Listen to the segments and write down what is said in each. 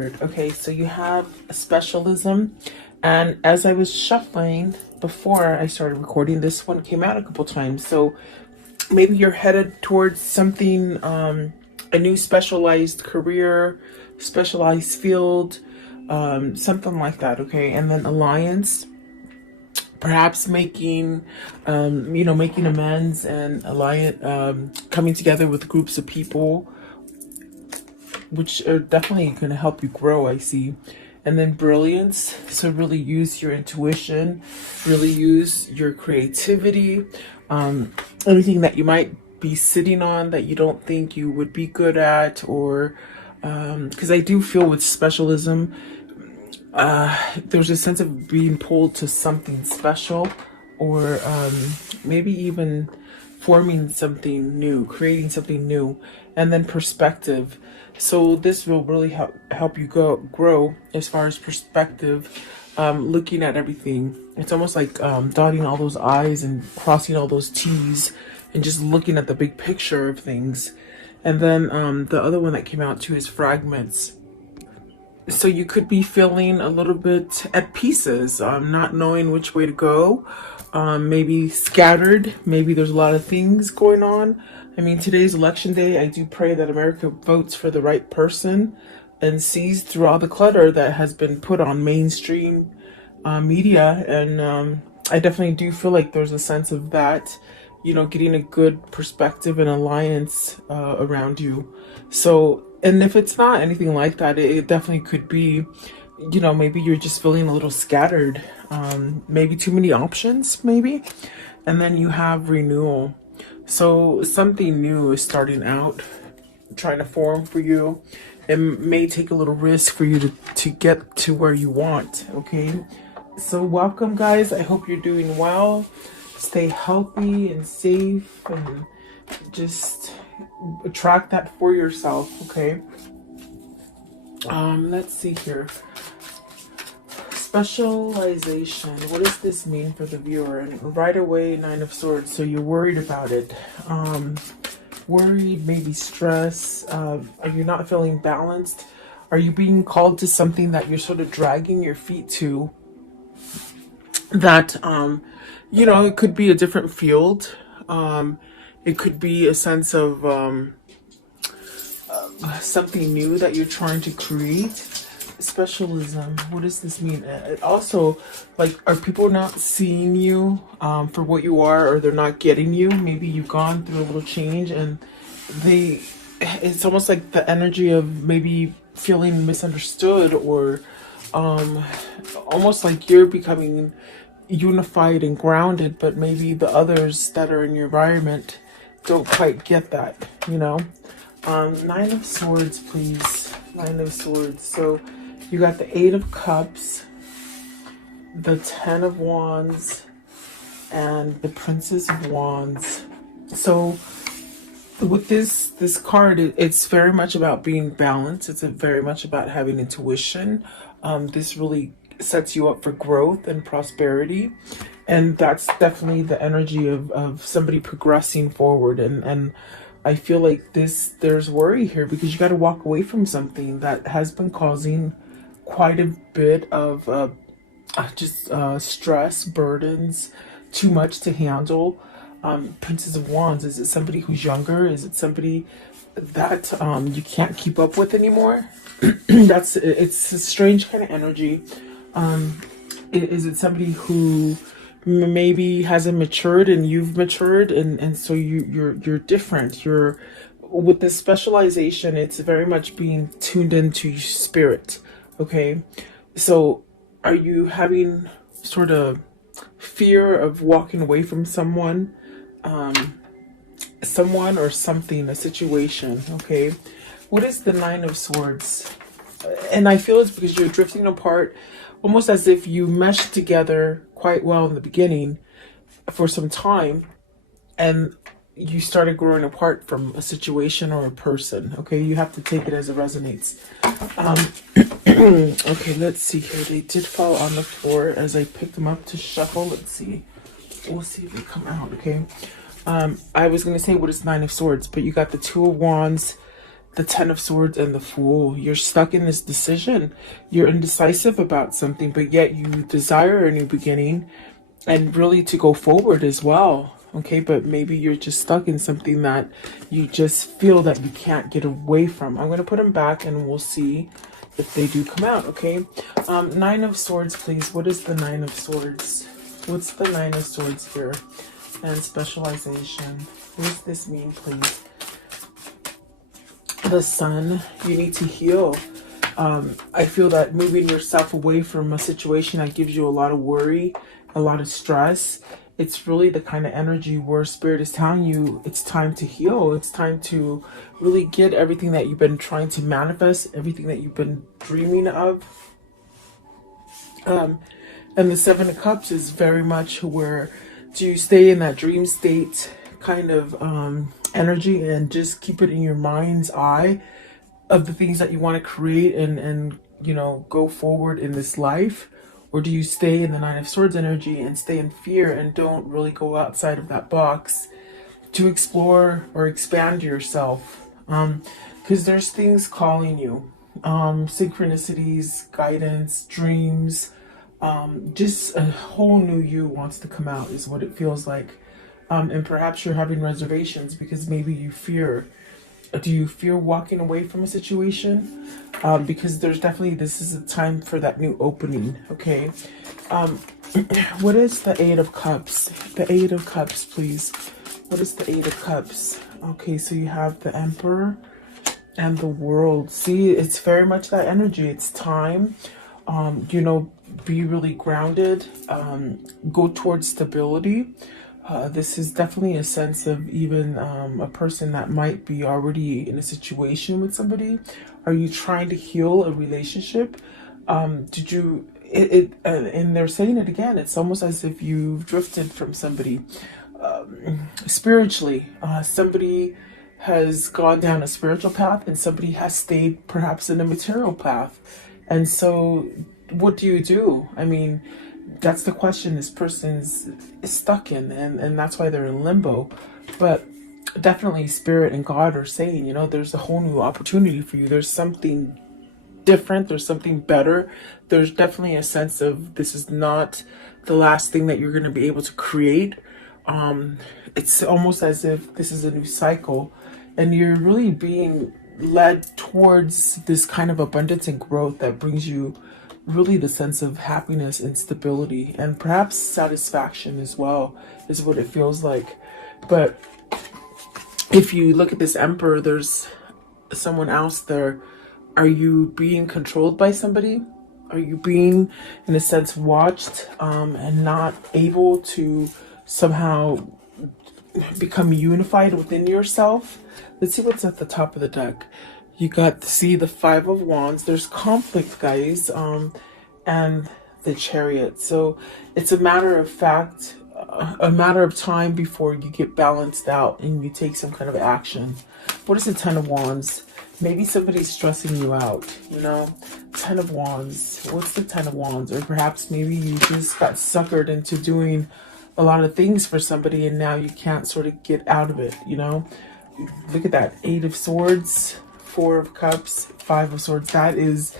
Okay, so you have a specialism, and as I was shuffling before I started recording, this one came out a couple times. So maybe you're headed towards something, a new specialized career, specialized field, something like that. Okay, and then alliance, perhaps making, making amends and alliance, coming together with groups of people, which are definitely going to help you grow, I see. And then brilliance, so really use your intuition, really use your creativity, anything that you might be sitting on that you don't think you would be good at, or because I do feel with specialism, there's a sense of being pulled to something special, or maybe even forming something new, creating something new. And then perspective, so this will really help you grow as far as perspective, looking at everything. It's almost like dotting all those I's and crossing all those T's and just looking at the big picture of things. And then the other one that came out too is fragments. So you could be feeling a little bit at pieces, not knowing which way to go, maybe scattered, maybe there's a lot of things going on. I mean, today's election day. I do pray that America votes for the right person and sees through all the clutter that has been put on mainstream media. And I definitely do feel like there's a sense of that, getting a good perspective and alliance around you. So, and if it's not anything like that, it definitely could be, maybe you're just feeling a little scattered, maybe too many options, maybe. And then you have renewal. So something new is starting out, trying to form for you. It may take a little risk for you to get to where you want, okay? So welcome, guys. I hope you're doing well. Stay healthy and safe, and just attract that for yourself, okay? Let's see here. Specialization. What does this mean for the viewer? And right away, Nine of Swords. So you're worried about it. Worried, maybe stress. Are you not feeling balanced? Are you being called to something that you're sort of dragging your feet to? That, it could be a different field. It could be a sense of something new that you're trying to create. Specialism, what does this mean? It also, like, are people not seeing you for what you are, or they're not getting you? Maybe you've gone through a little change, and it's almost like the energy of maybe feeling misunderstood, or almost like you're becoming unified and grounded, but maybe the others that are in your environment don't quite get that, Nine of Swords, please. Nine of Swords. So you got the Eight of Cups, the Ten of Wands, and the Princess of Wands. So with this card, it's very much about being balanced. It's very much about having intuition. This really sets you up for growth and prosperity. And that's definitely the energy of somebody progressing forward. And I feel like there's worry here, because you got to walk away from something that has been causing quite a bit of stress, burdens, too much to handle. Princess of Wands, is it somebody who's younger? Is it somebody that you can't keep up with anymore? It's a strange kind of energy. Is it somebody who maybe hasn't matured and you've matured, and so you're different? You're with this specialization, it's very much being tuned into your spirit. Okay, so are you having sort of fear of walking away from someone or something, a situation? Okay, what is the Nine of Swords? And I feel it's because you're drifting apart, almost as if you meshed together quite well in the beginning for some time, and you started growing apart from a situation or a person. Okay, you have to take it as it resonates. Okay, let's see here. They did fall on the floor as I picked them up to shuffle. Let's see. We'll see if they come out. Okay. I was going to say what is Nine of Swords, but you got the Two of Wands, the Ten of Swords and the Fool. You're stuck in this decision. You're indecisive about something, but yet you desire a new beginning and really to go forward as well. Okay, but maybe you're just stuck in something that you just feel that you can't get away from. I'm going to put them back and we'll see if they do come out. Okay, Nine of Swords, please. What is the Nine of Swords? What's the Nine of Swords here? And specialization. What does this mean, please? The Sun. You need to heal. I feel that moving yourself away from a situation that gives you a lot of worry, a lot of stress, it's really the kind of energy where Spirit is telling you it's time to heal. It's time to really get everything that you've been trying to manifest, everything that you've been dreaming of. And the Seven of Cups is very much where do you stay in that dream state kind of energy and just keep it in your mind's eye of the things that you want to create and you know, go forward in this life? Or do you stay in the Nine of Swords energy and stay in fear and don't really go outside of that box to explore or expand yourself? Because there's things calling you, synchronicities, guidance, dreams, just a whole new you wants to come out is what it feels like. And perhaps you're having reservations because maybe you fear. Do you fear walking away from a situation? Because there's definitely, this is a time for that new opening, okay? What is the Eight of Cups? The Eight of Cups, please. What is the Eight of Cups? Okay, so you have the Emperor and the World. See, it's very much that energy. It's time, you know, be really grounded, go towards stability. This is definitely a sense of even a person that might be already in a situation with somebody. Are you trying to heal a relationship? Did you, and they're saying it again, it's almost as if you've drifted from somebody spiritually. Somebody has gone down a spiritual path and somebody has stayed perhaps in a material path. And so what do you do? I mean, that's the question this person's stuck in, and that's why they're in limbo. But definitely Spirit and God are saying, you know, there's a whole new opportunity for you. There's something different. There's something better. There's definitely a sense of this is not the last thing that you're going to be able to create. It's almost as if this is a new cycle and you're really being led towards this kind of abundance and growth that brings you really the sense of happiness and stability and perhaps satisfaction as well is what it feels like. But if you look at this Emperor, there's someone else there. Are you being controlled by somebody? Are you being, in a sense, watched and not able to somehow become unified within yourself? Let's see what's at the top of the deck. You got to see the Five of Wands. There's conflict, guys, and the Chariot. So it's a matter of fact, a matter of time before you get balanced out and you take some kind of action. What is the Ten of Wands? Maybe somebody's stressing you out, you know? Ten of Wands. What's the Ten of Wands? Or perhaps maybe you just got suckered into doing a lot of things for somebody and now you can't sort of get out of it, you know? Look at that. Eight of Swords, Four of Cups, Five of Swords. That is,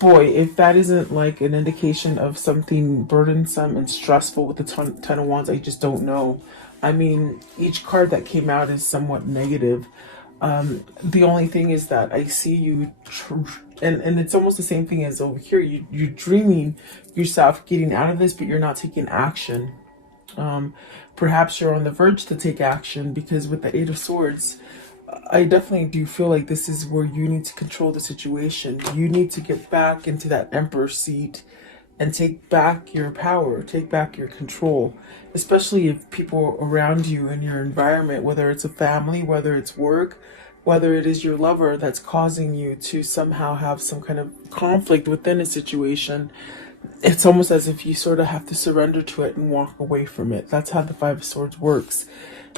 boy, if that isn't like an indication of something burdensome and stressful with the Ten of Wands, I just don't know. I mean, each card that came out is somewhat negative. The only thing is that I see you, and it's almost the same thing as over here. You're dreaming yourself getting out of this, but you're not taking action. Perhaps you're on the verge to take action because with the Eight of Swords, I definitely do feel like this is where you need to control the situation. You need to get back into that Emperor seat and take back your power, take back your control, especially if people around you in your environment, whether it's a family, whether it's work, whether it is your lover that's causing you to somehow have some kind of conflict within a situation. It's almost as if you sort of have to surrender to it and walk away from it. That's how the Five of Swords works.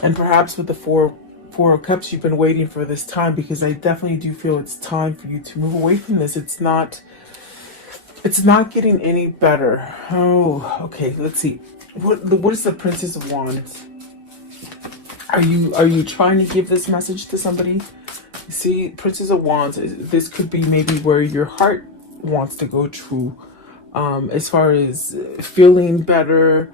And perhaps with the Four of Cups, you've been waiting for this time, because I definitely do feel it's time for you to move away from this. It's not getting any better. Oh, okay. Let's see. What is the Princess of Wands? Are you trying to give this message to somebody? See, Princess of Wands, this could be maybe where your heart wants to go to, as far as feeling better.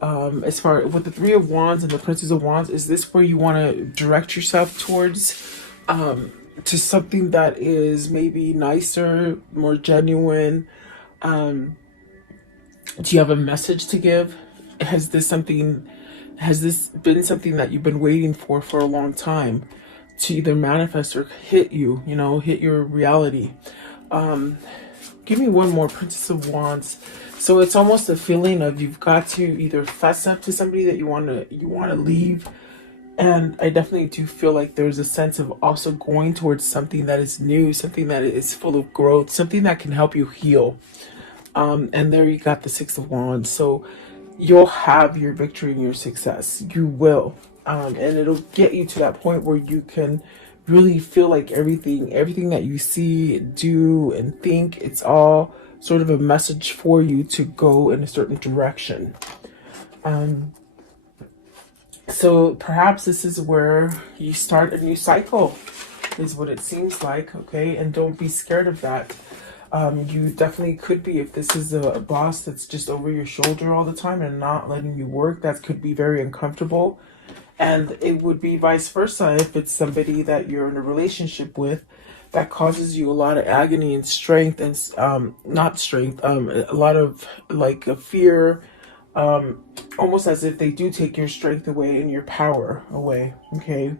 As far with the Three of Wands and the Princess of Wands, is this where you want to direct yourself towards, to something that is maybe nicer, more genuine? Do you have a message to give? Has this something, has this been something that you've been waiting for a long time to either manifest or hit you, hit your reality? Give me one more, Princess of Wands. So it's almost a feeling of you've got to either fess up to somebody that you want to leave. And I definitely do feel like there's a sense of also going towards something that is new, something that is full of growth, something that can help you heal. And there you got the Six of Wands. So you'll have your victory and your success. You will. And it'll get you to that point where you can really feel like everything that you see, do, and think, it's all sort of a message for you to go in a certain direction. So perhaps this is where you start a new cycle, is what it seems like, okay? And don't be scared of that. You definitely could be, if this is a boss that's just over your shoulder all the time and not letting you work, that could be very uncomfortable. And it would be vice versa if it's somebody that you're in a relationship with that causes you a lot of agony and strength and not strength, a lot of like a fear, almost as if they do take your strength away and your power away. Okay.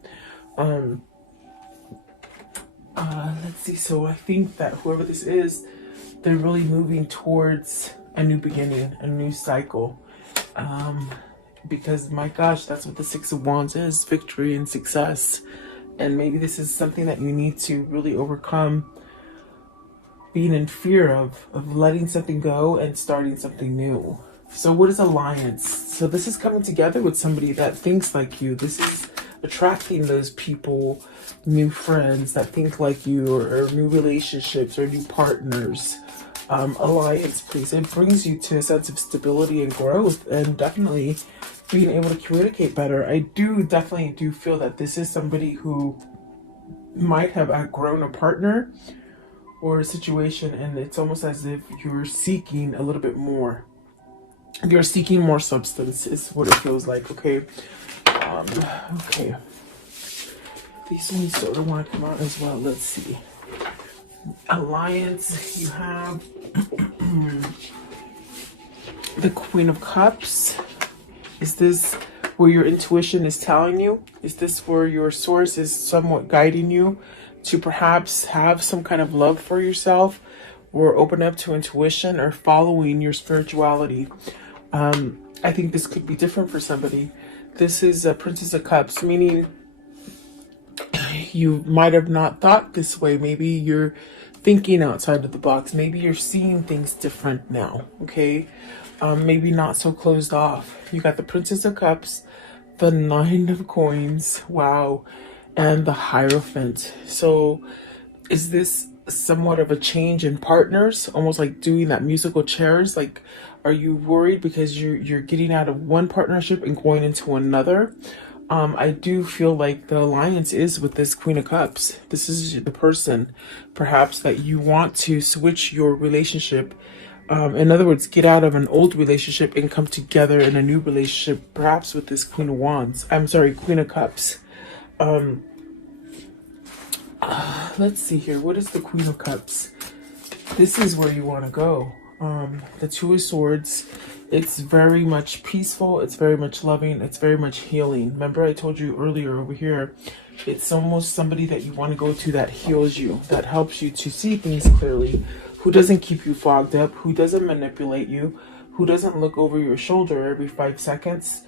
Let's see. So I think that whoever this is, they're really moving towards a new beginning, a new cycle. Because my gosh, that's what the Six of Wands is, victory and success. And maybe this is something that you need to really overcome, being in fear of letting something go and starting something new. So what is alliance? So this is coming together with somebody that thinks like you. This is attracting those people, new friends that think like you, or new relationships or new partners. Alliance, please. It brings you to a sense of stability and growth, and definitely being able to communicate better. I definitely do feel that this is somebody who might have outgrown a partner or a situation, and it's almost as if you're seeking a little bit more. You're seeking more substance is what it feels like, okay? Okay. These ones sort of want to come out as well. Let's see. Alliance, you have the Queen of Cups. Is this where your intuition is telling you? Is this where your source is somewhat guiding you to perhaps have some kind of love for yourself, or open up to intuition, or following your spirituality? I think this could be different for somebody. This is a Princess of Cups, meaning you might have not thought this way. Maybe you're thinking outside of the box. Maybe you're seeing things different now, okay? Maybe not so closed off. You got the Princess of Cups, the Nine of Coins, wow, and the Hierophant. So is this somewhat of a change in partners, almost like doing that musical chairs? Like, are you worried because you're getting out of one partnership and going into another? I do feel like the alliance is with this Queen of Cups. This is the person perhaps that you want to switch your relationship. In other words, get out of an old relationship and come together in a new relationship, perhaps with this Queen of Wands. I'm sorry, Queen of Cups. Let's see here. What is the Queen of Cups? This is where you want to go. The Two of Swords. It's very much peaceful. It's very much loving. It's very much healing. Remember I told you earlier over here, it's almost somebody that you want to go to that heals you, that helps you to see things clearly, who doesn't keep you fogged up, who doesn't manipulate you, who doesn't look over your shoulder every 5 seconds.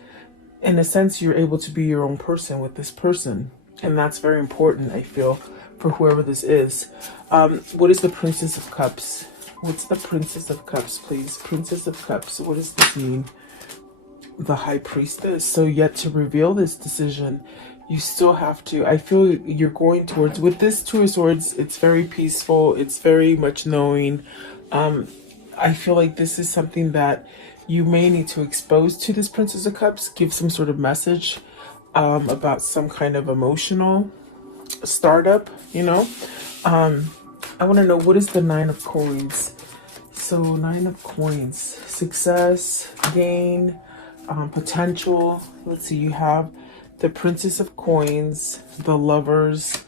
In a sense, you're able to be your own person with this person. And that's very important, I feel, for whoever this is. What is the Princess of Cups? What's the Princess of Cups, please? Princess of Cups, what does this mean? The High Priestess. So yet to reveal this decision, you still have to, I feel you're going towards, with this Two of Swords, it's very peaceful. It's very much knowing. I feel like this is something that you may need to expose to this Princess of Cups, give some sort of message about some kind of emotional startup, you know. I want to know, what is the Nine of Coins? So Nine of Coins, success, gain, potential. Let's see, you have the Princess of Coins, the Lovers,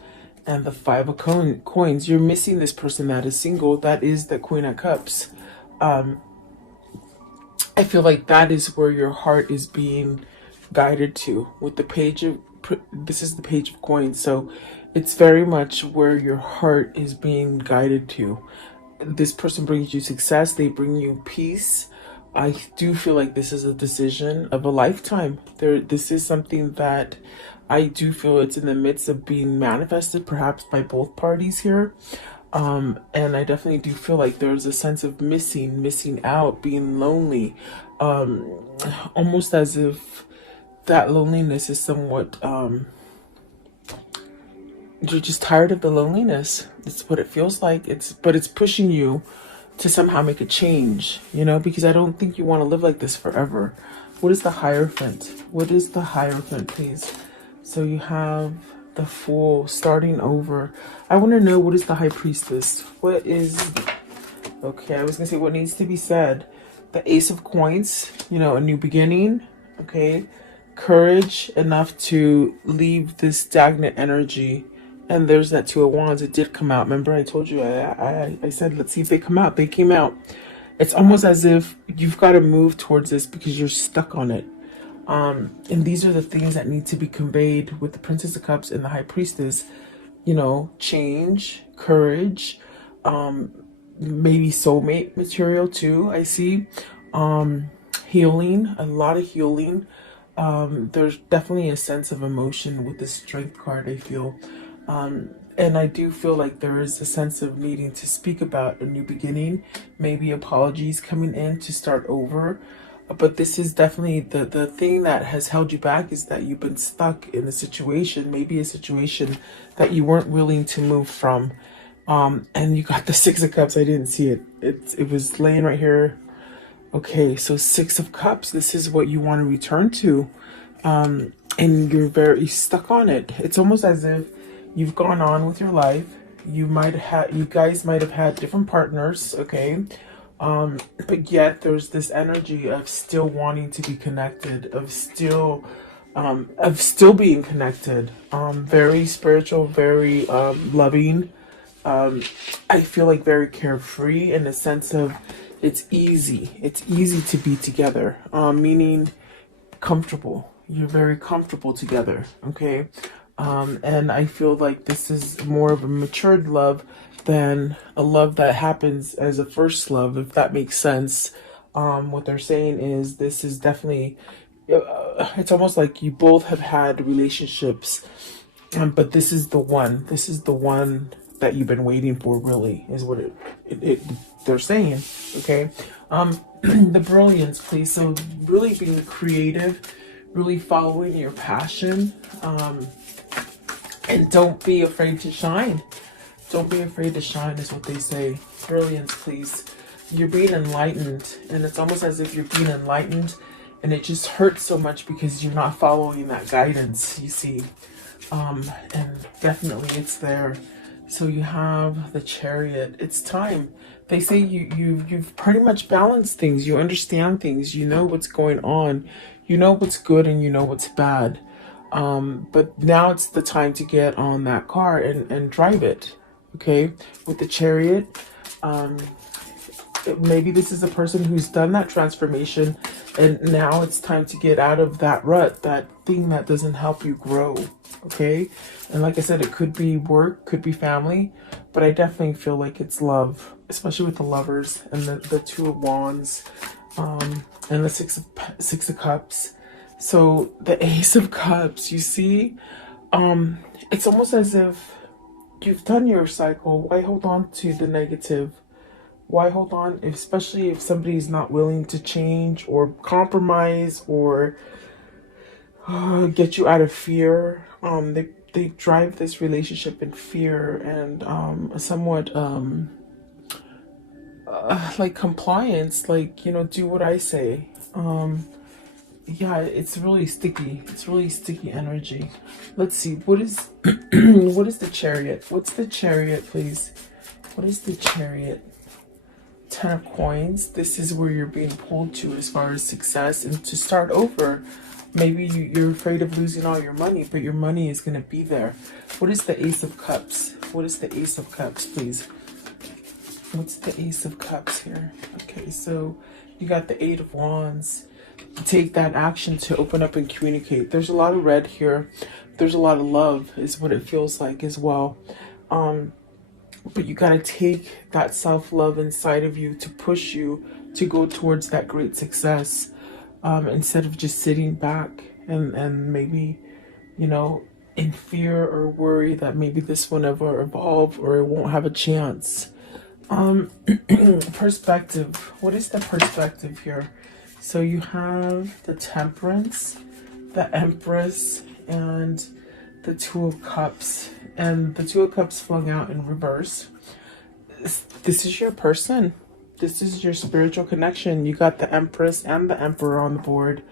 and the Five of Coins. You're missing this person that is single. That is the Queen of Cups. I feel like that is where your heart is being guided to with the page of, this is the Page of Coins. So it's very much where your heart is being guided to. This person brings you success, they bring you peace. I do feel like this is a decision of a lifetime. This is something that I do feel it's in the midst of being manifested, perhaps by both parties here. And I definitely do feel like there's a sense of missing out, being lonely, almost as if that loneliness is somewhat, you're just tired of the loneliness. It's what it feels like. But it's pushing you to somehow make a change, you know, because I don't think you want to live like this forever. What is the Hierophant? What is the Hierophant, please? So you have the Fool, starting over. I want to know, what is the High Priestess? What is, okay, I was going to say what needs to be said. The Ace of Coins, you know, a new beginning, okay? Courage enough to leave this stagnant energy. And there's that Two of Wands. It did come out. Remember, I told you, I said, let's see if they come out. They came out. It's almost as if you've got to move towards this because you're stuck on it. And these are the things that need to be conveyed with the Princess of Cups and the High Priestess. You know, change, courage, maybe soulmate material too, I see. Healing, a lot of healing. There's definitely a sense of emotion with the Strength card, I feel. And I do feel like there is a sense of needing to speak about a new beginning, maybe apologies coming in to start over. But this is definitely the thing that has held you back, is that you've been stuck in a situation, maybe a situation that you weren't willing to move from. And you got the Six of Cups. I didn't see it. It was laying right here. Okay, so Six of Cups, this is what you want to return to. And you're very stuck on it. It's almost as if you've gone on with your life. You guys might have had different partners, okay? But yet there's this energy of still wanting to be connected, of still being connected. Very spiritual, very loving. I feel like very carefree, in the sense of it's easy. It's easy to be together, meaning comfortable. You're very comfortable together, okay? And I feel like this is more of a matured love than a love that happens as a first love, if that makes sense. What they're saying is this is definitely, it's almost like you both have had relationships, but this is the one. This is the one that you've been waiting for, really, is what they're saying, okay? The Brilliance, please. So really being creative, really following your passion, and don't be afraid to shine. Don't be afraid to shine is what they say. Brilliance, please. You're being enlightened, and it's almost as if you're being enlightened, and it just hurts so much because you're not following that guidance, you see. And definitely it's there. So you have the Chariot. It's time. They say you've pretty much balanced things. You understand things. You know what's going on. You know what's good and you know what's bad. But now it's the time to get on that car and drive it. Okay, with the Chariot. Maybe this is a person who's done that transformation, and now it's time to get out of that rut, that thing that doesn't help you grow. Okay, and like I said, it could be work, could be family, but I definitely feel like it's love, especially with the Lovers and the Two of Wands, and the Six of Cups. So the Ace of Cups, you see, it's almost as if you've done your cycle. Why hold on to the negative? Why hold on, especially if somebody's not willing to change or compromise or get you out of fear? They drive this relationship in fear and somewhat like compliance, like, you know, do what I say. Yeah, it's really sticky. It's really sticky energy. Let's see. What is what is the Chariot? What's the Chariot, please? What is the Chariot? 10 of coins. This is where you're being pulled to as far as success and to start over. Maybe you're afraid of losing all your money, but your money is going to be there. What is the Ace of Cups? What is the Ace of Cups, please? What's the Ace of Cups here? Okay, so you got the Eight of Wands. Take that action to open up and communicate. There's a lot of red here. There's a lot of love is what it feels like as well. But you got to take that self-love inside of you to push you to go towards that great success, instead of just sitting back and maybe, you know, in fear or worry that maybe this will never evolve or it won't have a chance. Perspective. What is the perspective here? So you have the Temperance, the Empress, and the Two of Cups. And the Two of Cups flung out in reverse. This is your person. This is your spiritual connection. You got the Empress and the Emperor on the board.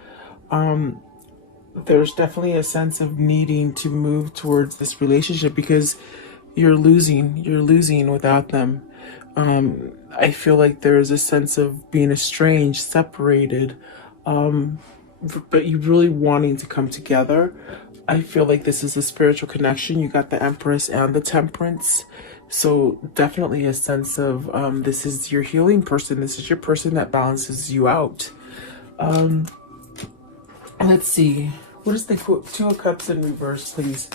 There's definitely a sense of needing to move towards this relationship because you're losing without them. I feel like there is a sense of being estranged, separated, but you really wanting to come together. I feel like this is a spiritual connection. You got the Empress and the Temperance. So definitely a sense of this is your healing person. This is your person that balances you out. Let's see. What is the Two of Cups in reverse, please?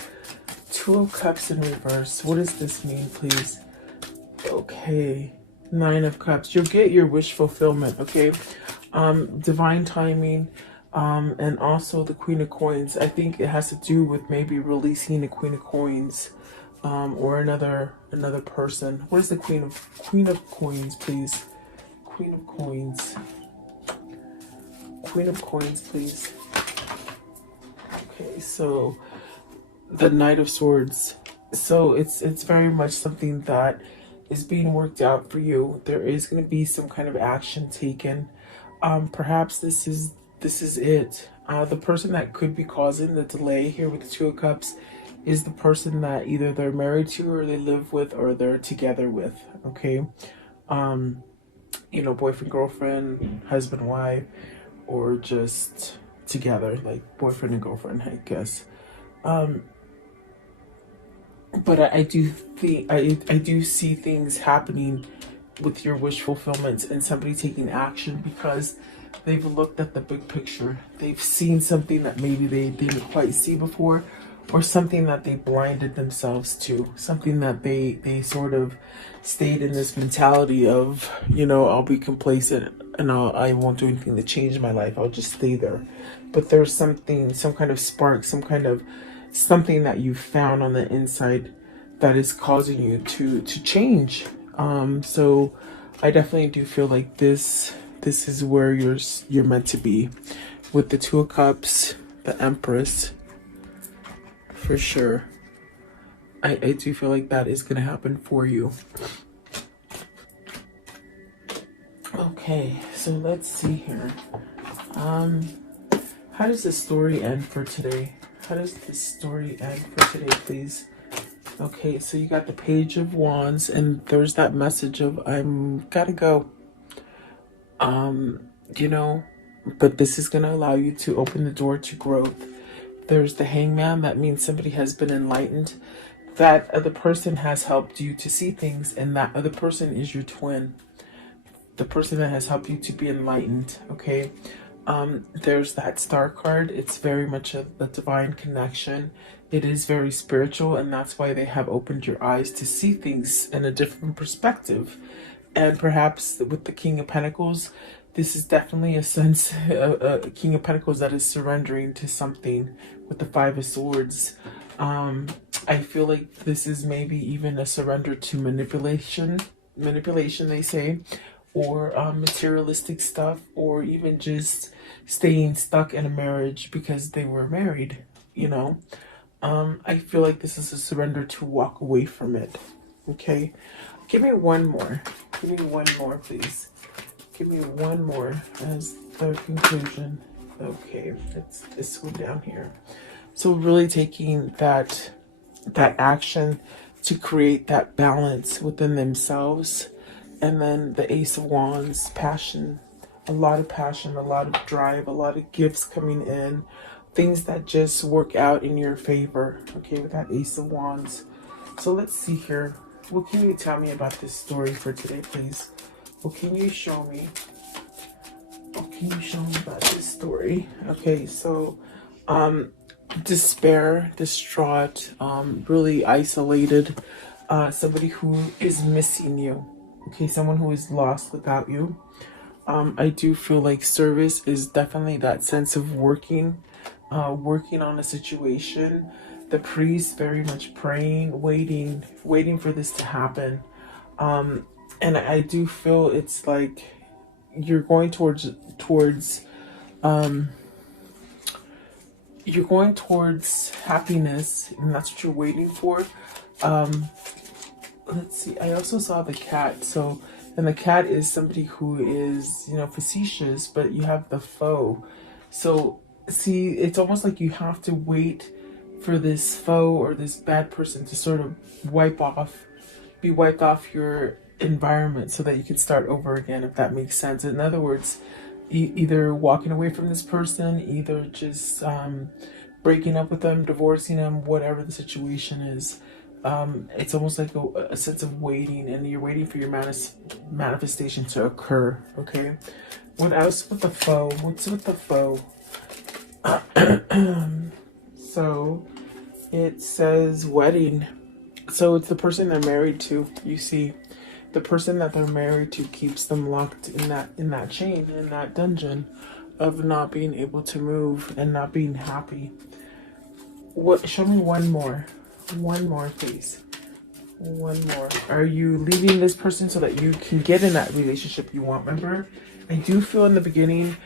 Two of Cups in reverse. What does this mean, please? Okay. Nine of Cups. You'll get your wish fulfillment, okay? Divine timing. And also the Queen of Coins. I think it has to do with maybe releasing the Queen of Coins, or another person. What is the Queen of Coins, please? Queen of Coins. Queen of Coins, please. Okay, so the Knight of Swords. So it's very much something that is being worked out for you. There is going to be some kind of action taken. Perhaps this is it. The person that could be causing the delay here with the Two of Cups is the person that either they're married to or they live with or they're together with, okay? You know, boyfriend, girlfriend, husband, wife, or just together, like boyfriend and girlfriend, I guess. But I do think I do see things happening with your wish fulfillment and somebody taking action because they've looked at the big picture. They've seen something that maybe they didn't quite see before, or something that they blinded themselves to, something that they sort of stayed in this mentality of, you know, I'll be complacent and I won't do anything to change my life. I'll just stay there. But there's something, some kind of spark, some kind of something that you found on the inside that is causing you to change. So I definitely do feel like this is where you're meant to be with the Two of Cups, the Empress, for sure. I do feel like that is going to happen for you. Okay, so let's see here. How does the story end for today? How does this story end for today, please? Okay, so you got the Page of Wands, and there's that message of I'm gotta go. You know, but this is gonna allow you to open the door to growth. There's the Hangman. That means somebody has been enlightened. That other person has helped you to see things, and that other person is your twin. The person that has helped you to be enlightened, okay? There's that Star card. It's very much a divine connection. It is very spiritual, and that's why they have opened your eyes to see things in a different perspective. And perhaps with the King of Pentacles, this is definitely a sense, a King of Pentacles that is surrendering to something with the Five of Swords. I feel like this is maybe even a surrender to manipulation, they say, or materialistic stuff, or even just staying stuck in a marriage because they were married, you know. I feel like this is a surrender to walk away from it, okay? Give me one more. Give me one more, please. Give me one more as the conclusion. Okay, it's this one down here. So really taking that action to create that balance within themselves. And then the Ace of Wands, passion, a lot of drive, a lot of gifts coming in, things that just work out in your favor. Okay, with that Ace of Wands. So let's see here. What can you tell me about this story for today, please? What can you show me? What can you show me about this story? Okay, so despair, distraught, really isolated, somebody who is missing you. Okay, someone who is lost without you. I do feel like service is definitely that sense of working on a situation. The priest very much praying, waiting for this to happen. And I do feel it's like you're going you're going towards happiness, and that's what you're waiting for. Let's see, I also saw the cat. So, and the cat is somebody who is, facetious, but you have the foe. So see, it's almost like you have to wait for this foe or this bad person to sort of be wiped off your environment so that you can start over again, if that makes sense. In other words, either walking away from this person, either just breaking up with them, divorcing them, whatever the situation is. It's almost like a sense of waiting, and you're waiting for your manifestation to occur. Okay, what else with the foe? What's with the foe? So it says wedding. So it's the person they're married to. You see, the person that they're married to keeps them locked in that chain, in that dungeon of not being able to move and not being happy. What? Show me one more. One more, please. One more. Are you leaving this person so that you can get in that relationship you want? Remember, I do feel in the beginning,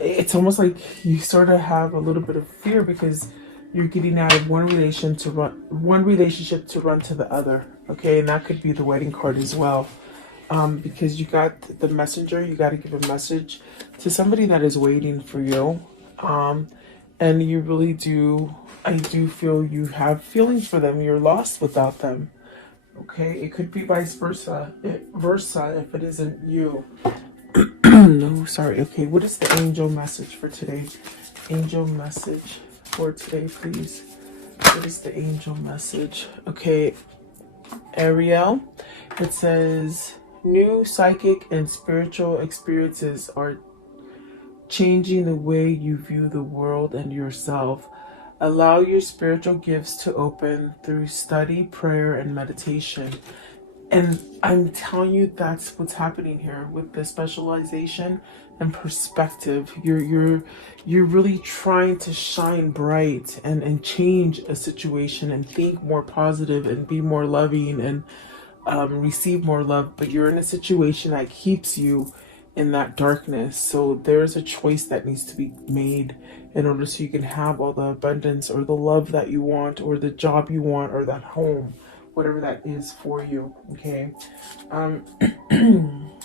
it's almost like you sort of have a little bit of fear because you're getting out of one relationship to run to the other. Okay, and that could be the wedding card as well. Because you got the messenger, you got to give a message to somebody that is waiting for you. And you really do, I do feel you have feelings for them. You're lost without them. Okay, it could be vice versa if it isn't you. No, sorry. Okay, what is the angel message for today? Angel message for today, please. What is the angel message? Okay, Ariel, it says new psychic and spiritual experiences are changing the way you view the world and yourself. Allow your spiritual gifts to open through study, prayer, and meditation. And I'm telling you, that's what's happening here with the specialization and perspective. You're really trying to shine bright and change a situation and think more positive and be more loving and receive more love. But you're in a situation that keeps you in that darkness. So there's a choice that needs to be made in order so you can have all the abundance or the love that you want or the job you want or that home, whatever that is for you. Okay.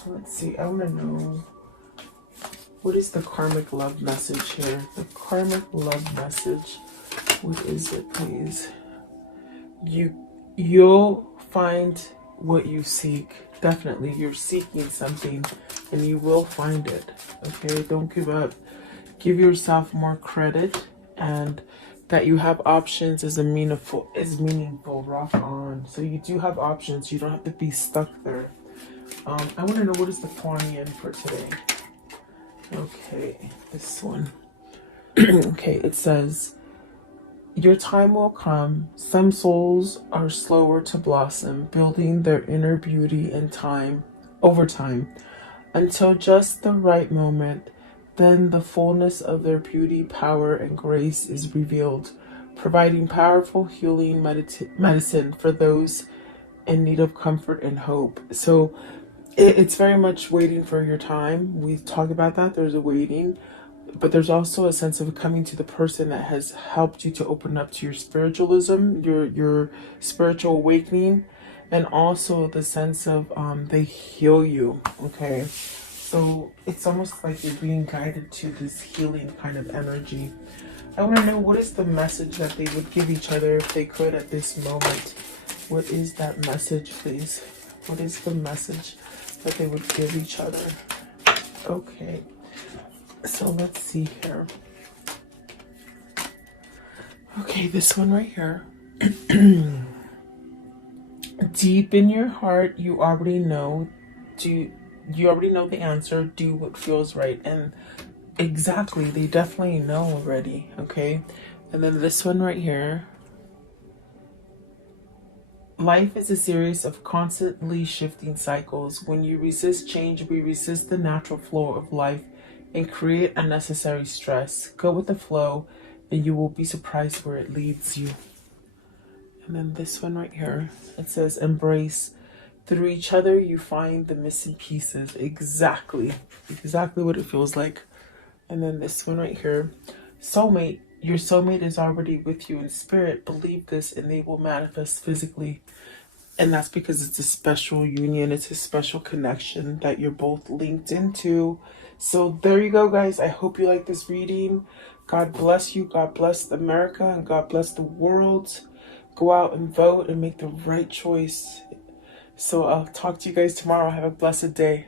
Let's see. I want to know, what is the karmic love message here? The karmic love message. What is it, please? You'll find what you seek. Definitely, you're seeking something and you will find it. Okay, don't give up. Give yourself more credit, and that you have options is meaningful. Rock on. So you do have options. You don't have to be stuck there. I want to know, what is the Kuan Yin for today? Okay, this one. Okay, it says, your time will come. Some souls are slower to blossom, building their inner beauty in time, over time, until just the right moment. Then the fullness of their beauty, power, and grace is revealed, providing powerful healing medicine for those in need of comfort and hope. So it's very much waiting for your time. We talk about that. There's a waiting. But there's also a sense of coming to the person that has helped you to open up to your spiritualism, your spiritual awakening, and also the sense of they heal you. Okay, So it's almost like you're being guided to this healing kind of energy. I want to know, what is the message that they would give each other if they could at this moment? What is that message, please? What is the message that they would give each other? Okay, so let's see here. Okay, this one right here. Deep in your heart, you already know. You already know the answer. Do what feels right. And exactly, they definitely know already. Okay, and then this one right here. Life is a series of constantly shifting cycles. When you resist change, we resist the natural flow of life and create unnecessary stress. Go with the flow and you will be surprised where it leads you. And then this one right here, it says embrace. Through each other, you find the missing pieces. Exactly what it feels like. And then this one right here, soulmate. Your soulmate is already with you in spirit. Believe this and they will manifest physically. And that's because it's a special union. It's a special connection that you're both linked into. So there you go, guys. I hope you like this reading. God bless you. God bless America and God bless the world. Go out and vote and make the right choice. So I'll talk to you guys tomorrow. Have a blessed day.